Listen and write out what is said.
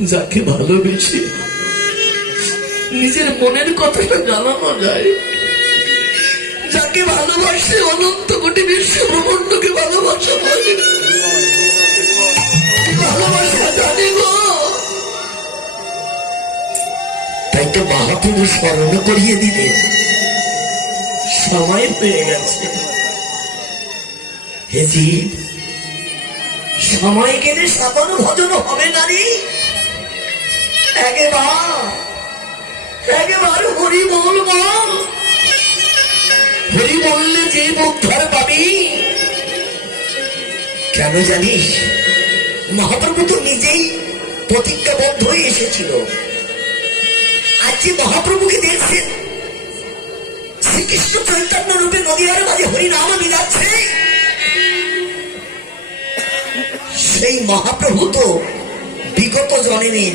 যাকে ভালোবেসে নিজের মনের কথাটা জানানো যায়, যাকে ভালোবাসে অনন্ত কোটি বিশ্ব ব্রহ্মাণ্ডকে ভালোবাসা বলে। ভালোবাসা গো। তাই তো স্মরণ করিয়ে দিলে সময় পেয়ে গেছে। হে জীব, সময় গেলে সাবন ভজন হবে না রে। একবার হরি বল বল হরি বললে যে উদ্ধার পাবি কেন জানিস? মহাপ্রভু তো নিজেই প্রতিজ্ঞাবদ্ধ হয়ে এসেছিল। আজ যে মহাপ্রভুকে দেখছেন শ্রীকৃষ্ণ চৈতন্য রূপে নদীয়ার মাঝে হরিনাম মিলাচ্ছে সেই মহাপ্রভু তো বিগত জন্মের